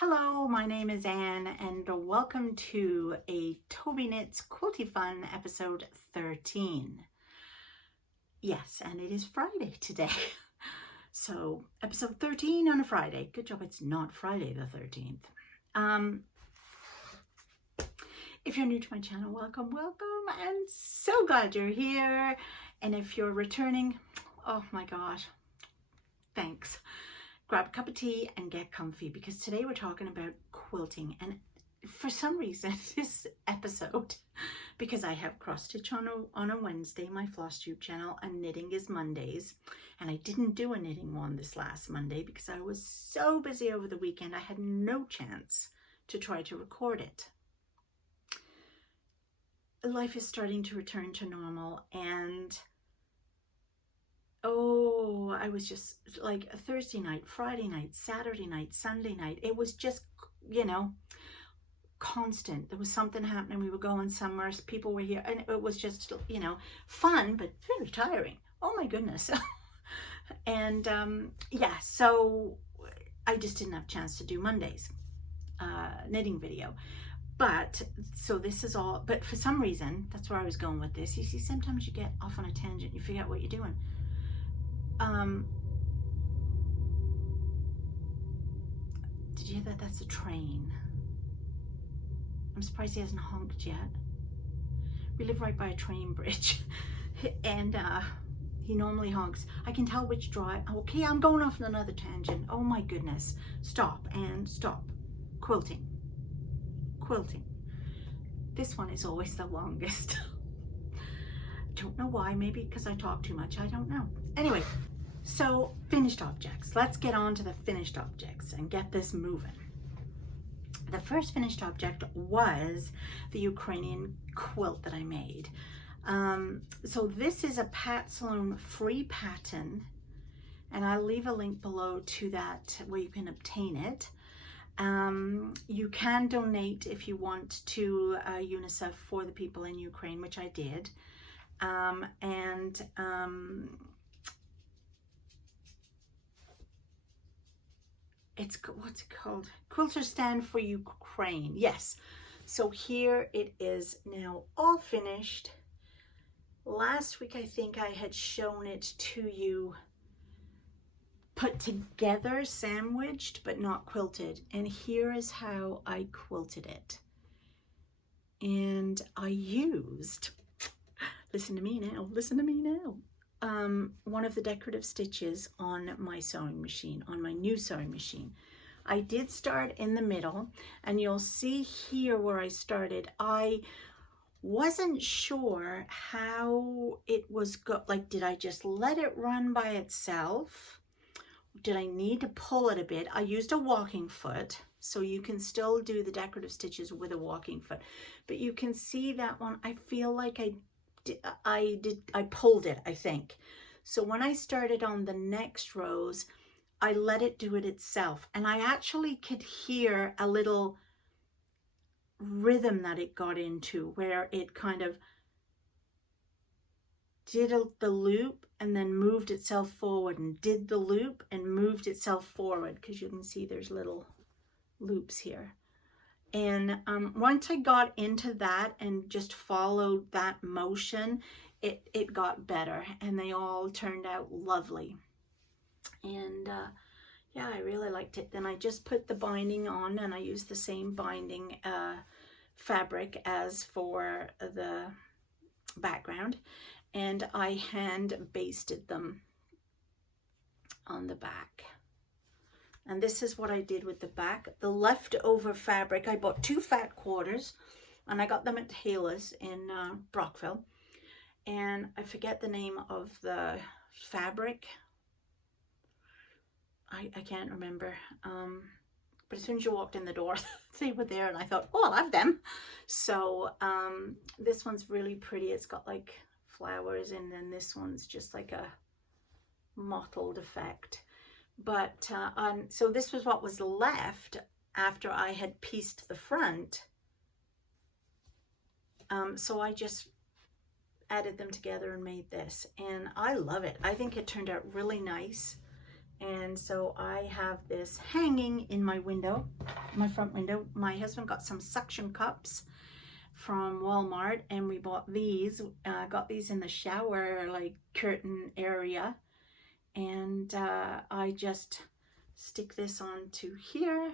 Hello, my name is Anne and welcome to a Tobyknits Quilty Fun episode 13. Yes, and it is Friday today. So episode 13 on a Friday. Good job it's not Friday the 13th. If you're new to my channel, welcome. I'm so glad you're here. And if you're returning, oh my God, thanks. Grab a cup of tea and get comfy because today we're talking about quilting. And for some reason, this episode, because I have cross stitch on a Wednesday, my floss tube channel, and knitting is Mondays. And I didn't do a knitting one this last Monday because I was so busy over the weekend. I had no chance to try to record it. Life is starting to return to normal, and oh, I was just like a Thursday night, Friday night, Saturday night, Sunday night. It was just, constant. There was something happening. We were going somewhere. People were here. And it was just, fun, but very tiring. Oh my goodness. And yeah, so I just didn't have a chance to do Monday's knitting video. But so this is all, but for some reason, that's where I was going with this. You see, sometimes you get off on a tangent. You forget what you're doing. Did you hear that? That's a train. I'm surprised he hasn't honked yet. We live right by a train bridge and he normally honks. I can tell which drive. Okay, I'm going off on another tangent. Oh my goodness. Stop and stop. Quilting. This one is always the longest. Don't know why, maybe because I talk too much, I don't know. Anyway, so finished objects. Let's get on to the finished objects and get this moving. The first finished object was the Ukrainian quilt that I made. So this is a Sloan free pattern, and I'll leave a link below to that where you can obtain it. You can donate if you want to UNICEF for the people in Ukraine, which I did. It's, what's it called? Quilters stand for Ukraine. Yes. So here it is now all finished. Last week, I think I had shown it to you put together, sandwiched, but not quilted. And here is how I quilted it. And I used, listen to me now, one of the decorative stitches on my sewing machine, on my new sewing machine. I did start in the middle, and you'll see here where I started. I wasn't sure how it was did I just let it run by itself? Did I need to pull it a bit? I used a walking foot, so you can still do the decorative stitches with a walking foot, but you can see that one. I feel like I pulled it, I think. So when I started on the next rows, I let it do it itself. And I actually could hear a little rhythm that it got into where it kind of did the loop and then moved itself forward and did the loop and moved itself forward, because you can see there's little loops here. And once I got into that and just followed that motion, it got better, and they all turned out lovely. And yeah, I really liked it. Then I just put the binding on, and I used the same binding fabric as for the background, and I hand basted them on the back. And this is what I did with the back. The leftover fabric, I bought 2 fat quarters, and I got them at Taylor's in Brockville. And I forget the name of the fabric. I can't remember. But as soon as you walked in the door, they were there, and I thought, oh, I'll have them. So this one's really pretty. It's got like flowers, and then this one's just like a mottled effect. But so this was what was left after I had pieced the front. So I just added them together and made this, and I love it. I think it turned out really nice. And so I have this hanging in my window. my front window. My husband got some suction cups from Walmart, and we bought these. Got these in the shower like curtain area, and I just stick this onto here,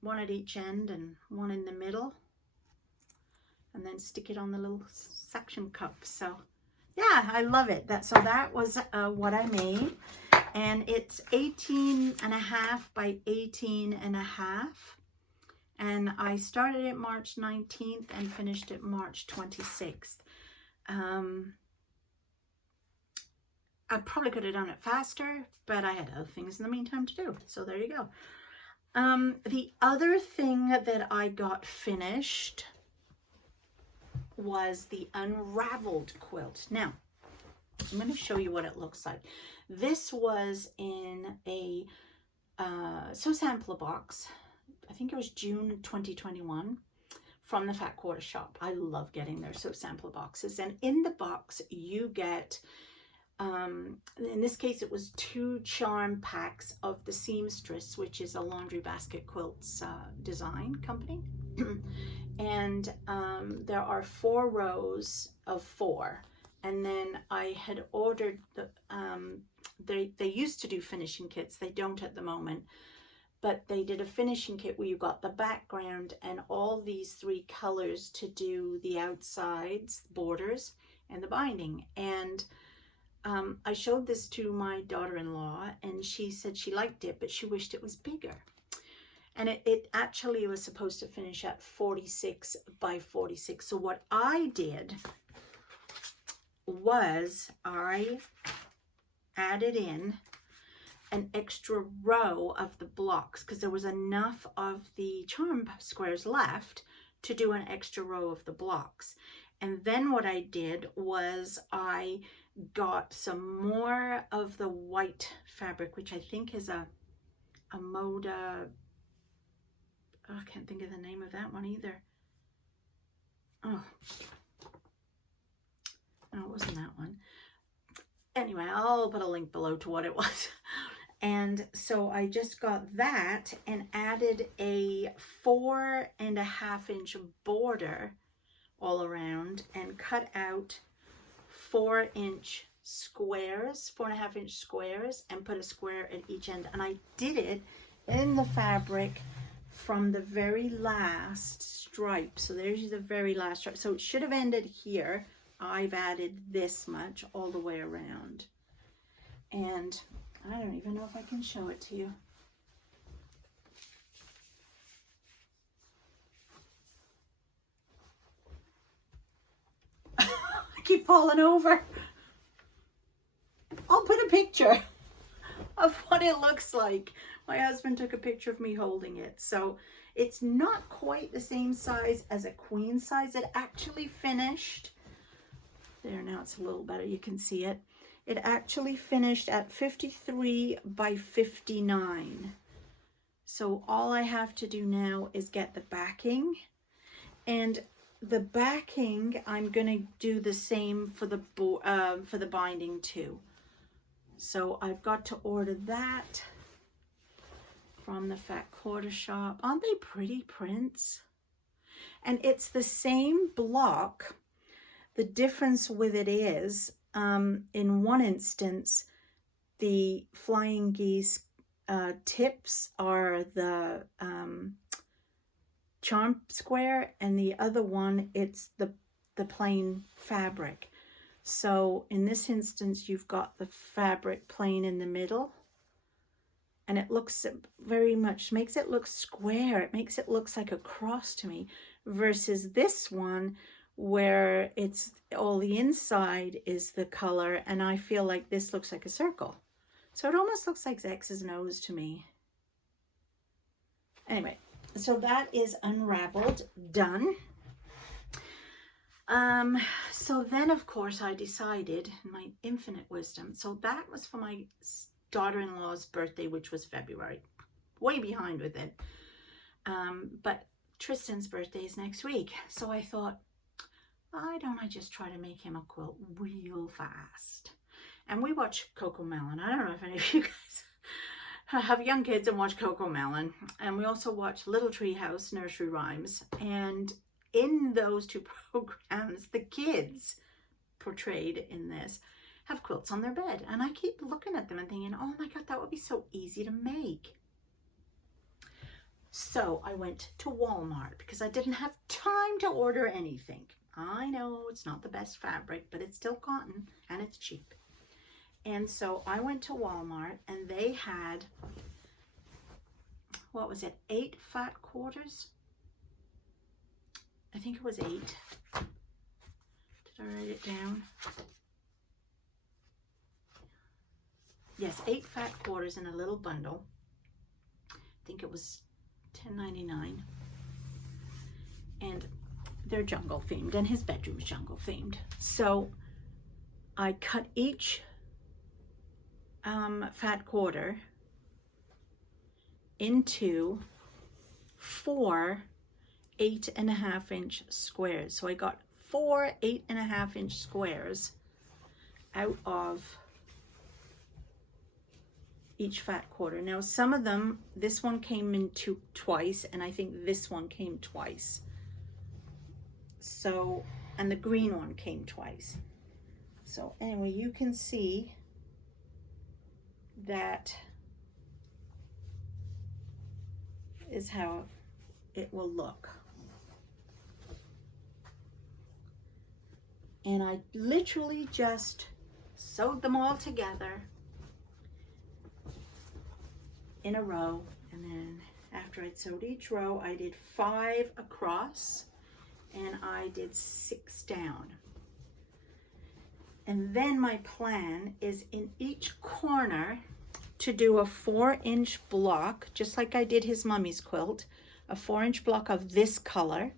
one at each end and one in the middle, and then stick it on the little suction cup. So yeah, I love it. So that was what I made, and it's 18.5 by 18.5, and I started it March 19th and finished it March 26th. I probably could have done it faster, but I had other things in the meantime to do. So there you go. The other thing that I got finished was the Unraveled quilt. Now, I'm going to show you what it looks like. This was in a Sew Sampler box. I think it was June 2021 from the Fat Quarter Shop. I love getting their Sew Sampler boxes. And in the box, you get, in this case, it was 2 charm packs of the Seamstress, which is a laundry basket quilts design company. And there are 4 rows of 4. And then I had ordered the, they used to do finishing kits. They don't at the moment. But they did a finishing kit where you got the background and all these 3 colors to do the outsides, borders, and the binding. And I showed this to my daughter-in-law, and she said she liked it, but she wished it was bigger. And it actually was supposed to finish at 46 by 46. So what I did was I added in an extra row of the blocks because there was enough of the charm squares left to do an extra row of the blocks. And then what I did was I got some more of the white fabric, which I think is a Moda. Oh, I can't think of the name of that one either. Oh, no, it wasn't that one. Anyway, I'll put a link below to what it was. And so I just got that and added a 4.5 inch border all around and cut out 4 inch squares, 4.5 inch squares, and put a square at each end. And I did it in the fabric from the very last stripe. So there's the very last stripe. So it should have ended here. I've added this much all the way around. And I don't even know if I can show it to you. I keep falling over. I'll put a picture of what it looks like. My husband took a picture of me holding it. So it's not quite the same size as a queen size. It actually finished. There, now it's a little better. You can see it. It actually finished at 53 by 59. So all I have to do now is get the backing. And the backing, I'm going to do the same for the binding too. So I've got to order that from the Fat Quarter Shop. Aren't they pretty prints? And it's the same block. The difference with it is, in one instance, the flying geese tips are the charm square, and the other one, it's the plain fabric. So in this instance, you've got the fabric plain in the middle, and it looks very much, makes it look square. It makes it look like a cross to me, versus this one where it's all the inside is the color, and I feel like this looks like a circle. So it almost looks like X's and O's to me. Anyway, so that is Unraveled, done. So then of course I decided, in my infinite wisdom, so that was for my daughter-in-law's birthday, which was February, way behind with it. But Tristan's birthday is next week. So I thought, why don't I just try to make him a quilt real fast? And we watched Coco Melon. I don't know if any of you guys have young kids and watch Coco Melon, and we also watch Little Treehouse Nursery Rhymes, and in those two programs the kids portrayed in this have quilts on their bed, and I keep looking at them and thinking, oh my god, that would be so easy to make. So I went to Walmart because I didn't have time to order anything. I know it's not the best fabric, but it's still cotton and it's cheap. And so I went to Walmart and they had, what was it, 8 fat quarters? I think it was 8. Did I write it down? Yes, 8 fat quarters in a little bundle. I think it was $10.99. And they're jungle themed, and his bedroom's jungle themed. So I cut each fat quarter into 4 8.5-inch squares. So I got 4 8.5-inch squares out of each fat quarter. Now some of them, this one came in twice, and I think this one came twice. So, and the green one came twice. So anyway, you can see that is how it will look. And I literally just sewed them all together in a row, and then after I'd sewed each row, I did 5 across and I did 6 down. And then my plan is in each corner to do a 4-inch block, just like I did his mummy's quilt, a 4-inch block of this color.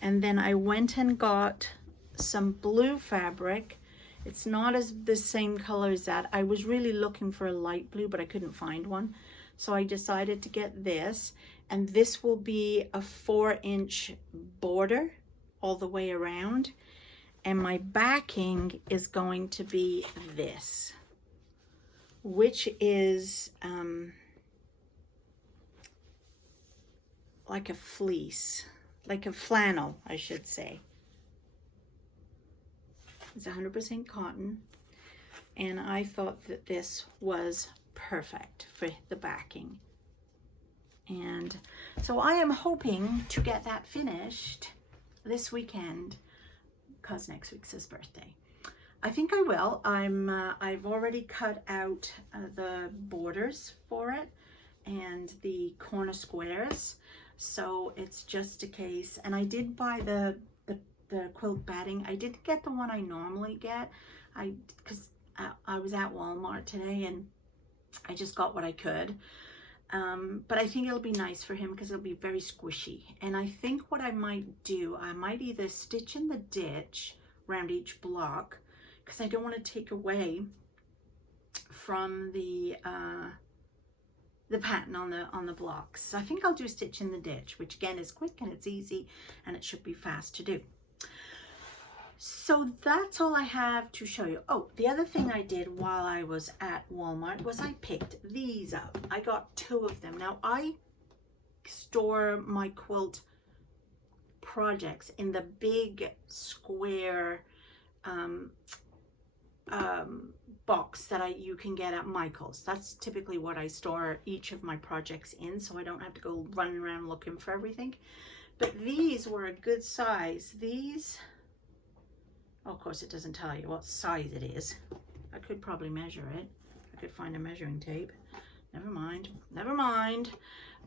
And then I went and got some blue fabric. It's not as the same color as that. I was really looking for a light blue, but I couldn't find one. So I decided to get this, and this will be a 4-inch border all the way around. And my backing is going to be this, which is like a fleece, like a flannel, I should say. It's 100% cotton, and I thought that this was perfect for the backing. And so I am hoping to get that finished this weekend, because next week's his birthday. I think I will. I've already cut out the borders for it and the corner squares, so it's just a case. And I did buy the quilt batting. I didn't get the one I normally get, because I was at Walmart today and I just got what I could. But I think it'll be nice for him because it'll be very squishy. And I think what I might do, I might either stitch in the ditch around each block, because I don't want to take away from the pattern on the blocks. So I think I'll do stitch in the ditch, which again is quick and it's easy and it should be fast to do. So that's all I have to show you. Oh, the other thing I did while I was at Walmart was I picked these up. I got 2 of them. Now I store my quilt projects in the big square box that you can get at Michael's. That's typically what I store each of my projects in, so I don't have to go running around looking for everything. But these were a good size. These, oh, of course it doesn't tell you what size it is. I could probably measure it. I could find a measuring tape. Never mind, never mind.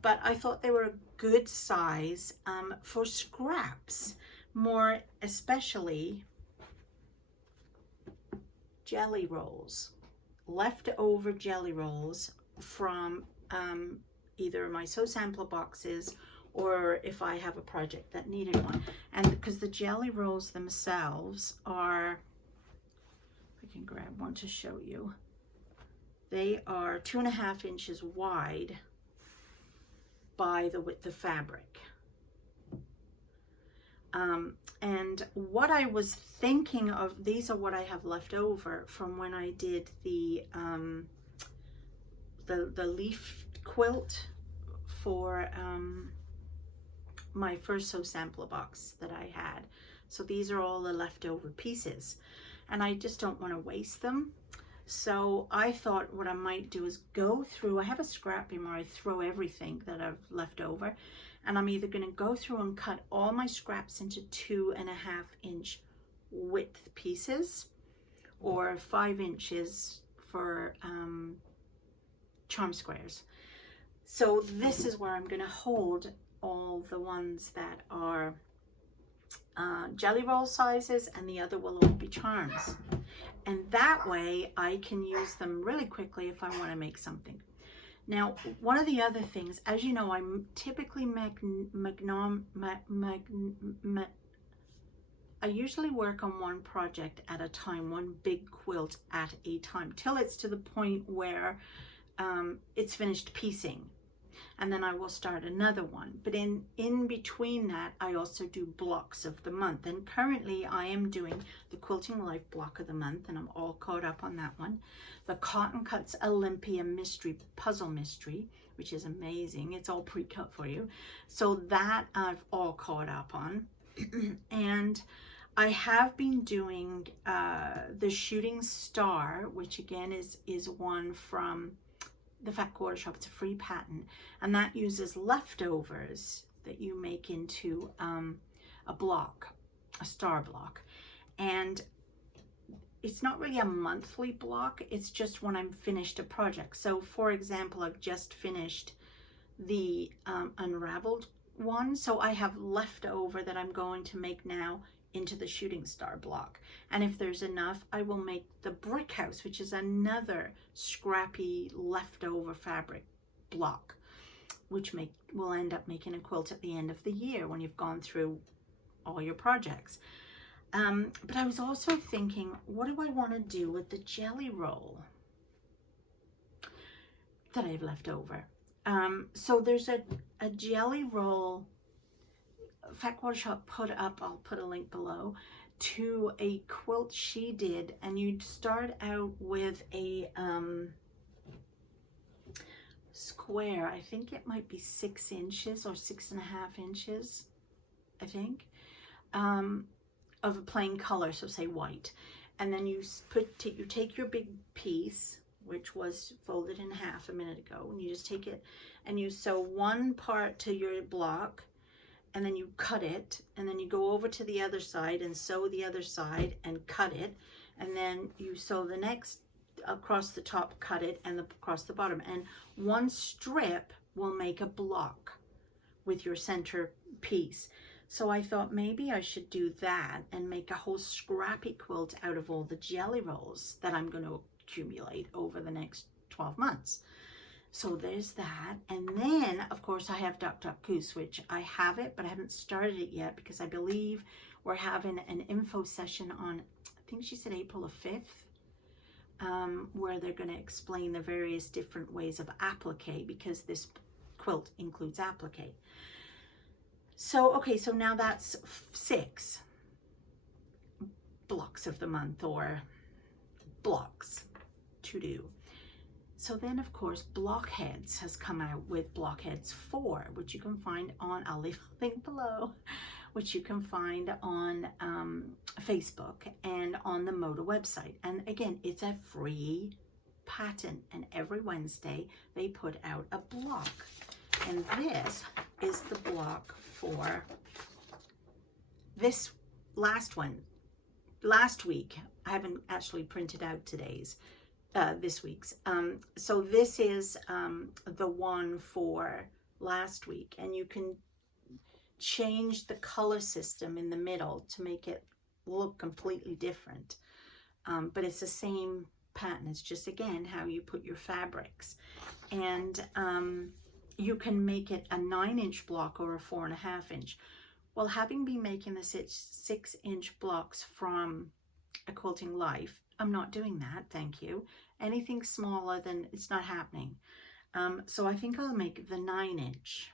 But I thought they were a good size for scraps, more especially jelly rolls, leftover jelly rolls from either my sew sampler boxes or if I have a project that needed one. And because the jelly rolls themselves are, I can grab one to show you, they are 2.5 inches wide by the width of fabric. And what I was thinking of, these are what I have left over from when I did the the leaf quilt for my first sew sampler box that I had. So these are all the leftover pieces, and I just don't want to waste them. So I thought what I might do is go through, I have a scrap bin where I throw everything that I've left over, and I'm either going to go through and cut all my scraps into 2.5 inch width pieces, or 5 inches for charm squares. So this is where I'm going to hold all the ones that are jelly roll sizes, and the other will all be charms. And that way I can use them really quickly if I want to make something. Now, one of the other things, as you know, I'm typically I usually work on one project at a time, one big quilt at a time, till it's to the point where it's finished piecing. And then I will start another one. But in between that, I also do blocks of the month. And currently I am doing the Quilting Life block of the month, and I'm all caught up on that one. The Cotton Cuts Olympia Mystery Puzzle Mystery, which is amazing. It's all pre-cut for you. So that I've all caught up on. And I have been doing the Shooting Star, which again is one from the Fat Quarter Shop. It's a free pattern, and that uses leftovers that you make into a block, a star block. And it's not really a monthly block, it's just when I'm finished a project. So for example, I've just finished the Unraveled one, so I have leftover that I'm going to make now into the Shooting Star block. And if there's enough, I will make the Brick House, which is another scrappy leftover fabric block, which will end up making a quilt at the end of the year when you've gone through all your projects. But I was also thinking, what do I want to do with the jelly roll that I've left over? So there's a jelly roll Fat Quarter Shop put up, I'll put a link below, to a quilt she did, and you'd start out with a square, I think it might be 6 inches or 6.5 inches, I think, of a plain color, so say white, and then you take your big piece, which was folded in half a minute ago, and you just take it and you sew one part to your block, and then you cut it, and then you go over to the other side and sew the other side and cut it, and then you sew the next across the top, cut it, and across the bottom, and one strip will make a block with your center piece. So I thought maybe I should do that and make a whole scrappy quilt out of all the jelly rolls that I'm going to accumulate over the next 12 months. So there's that. And then, of course, I have Duck Duck Goose, which I have it, but I haven't started it yet because I believe we're having an info session on, I think she said April the 5th, where they're going to explain the various different ways of applique, because this quilt includes applique. So, okay, so now that's 6 blocks of the month, or blocks to do. So then, of course, Blockheads has come out with Blockheads 4, which you can find on, I'll leave a link below, which you can find on Facebook and on the Moda website. And again, it's a free pattern, and every Wednesday they put out a block. And this is the block for this last one. Last week, I haven't actually printed out today's. This week's. So this is the one for last week, and you can change the color system in the middle to make it look completely different. But it's the same pattern. It's just, again, how you put your fabrics. And you can make it a 9-inch block or a 4.5 inch. Well, having been making the 6-inch blocks from A Quilting Life, I'm not doing that, thank you. Anything smaller than, it's not happening. So I think I'll make the 9-inch.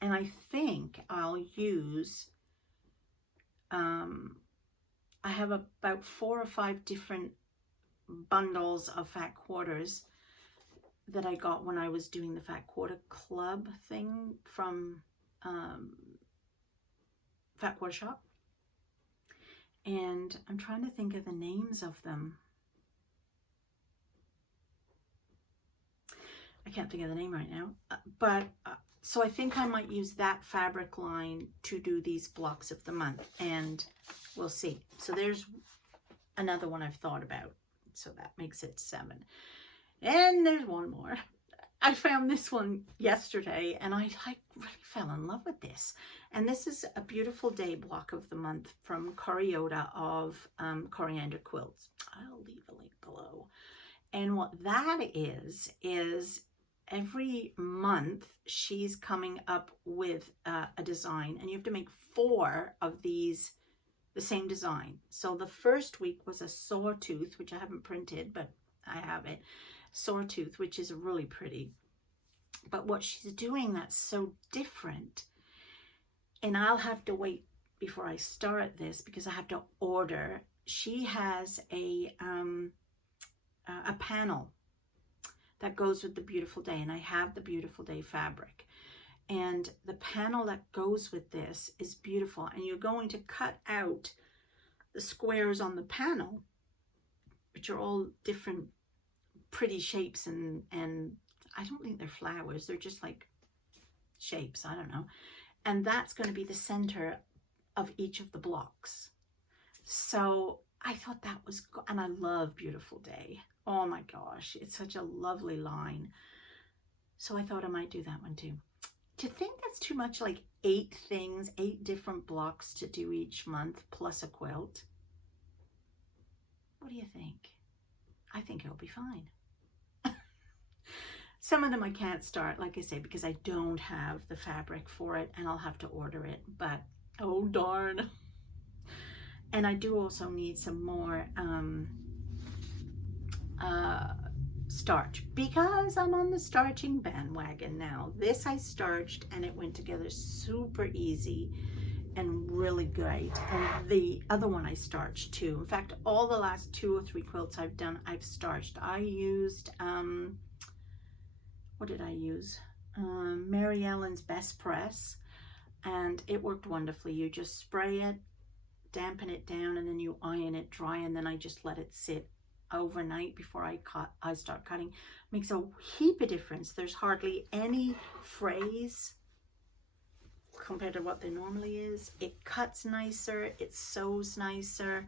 And I think I'll use, I have about 4 or 5 different bundles of fat quarters that I got when I was doing the Fat Quarter Club thing from Fat Quarter Shop. And I'm trying to think of the names of them. I can't think of the name right now. So I think I might use that fabric line to do these blocks of the month, and we'll see. So there's another one I've thought about. So that makes it 7. And there's one more. I found this one yesterday and I really fell in love with this. And this is a Beautiful Day block of the month from Coriota of Coriander Quilts. I'll leave a link below. And what that is every month she's coming up with a design, and you have to make 4 of these, the same design. So the first week was a sawtooth, which I haven't printed, but I have it. Sawtooth, which is really pretty. But what she's doing that's so different, and I'll have to wait before I start this because I have to order. She has a panel that goes with the Beautiful Day, and I have the Beautiful Day fabric, and the panel that goes with this is beautiful. And you're going to cut out the squares on the panel, which are all different pretty shapes, and I don't think they're flowers, they're just like shapes, I don't know. And that's going to be the center of each of the blocks. So I thought that was, and I love Beautiful Day. Oh my gosh, it's such a lovely line. So I thought I might do that one too. Do you think that's too much, like 8 things, 8 different blocks to do each month plus a quilt? What do you think? I think it'll be fine. Some of them I can't start, like I say, because I don't have the fabric for it, and I'll have to order it, but oh darn. And I do also need some more starch, because I'm on the starching bandwagon now. This I starched and it went together super easy and really great. And the other one I starched too. In fact, all the last 2 or 3 quilts I've done, I've starched. I used what did I use? Mary Ellen's Best Press, and it worked wonderfully. You just spray it, dampen it down, and then you iron it dry, and then I just let it sit overnight before I start cutting. Makes a heap of difference. There's hardly any frays compared to what there normally is. It cuts nicer, it sews nicer,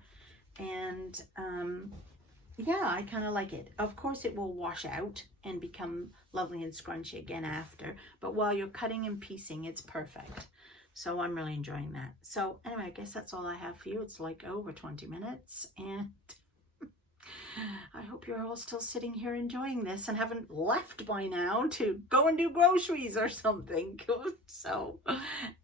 and yeah, I kind of like it. Of course it will wash out and become lovely and scrunchy again after, but while you're cutting and piecing, it's perfect. So I'm really enjoying that. So anyway, I guess that's all I have for you. It's like over 20 minutes, and I hope you're all still sitting here enjoying this and haven't left by now to go and do groceries or something. So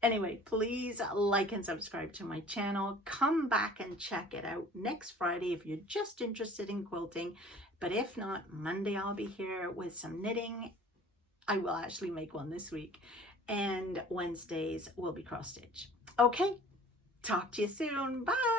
anyway, please like and subscribe to my channel. Come back and check it out next Friday if you're just interested in quilting. But if not, Monday I'll be here with some knitting. I will actually make one this week. And Wednesdays will be cross stitch. Okay, talk to you soon. Bye.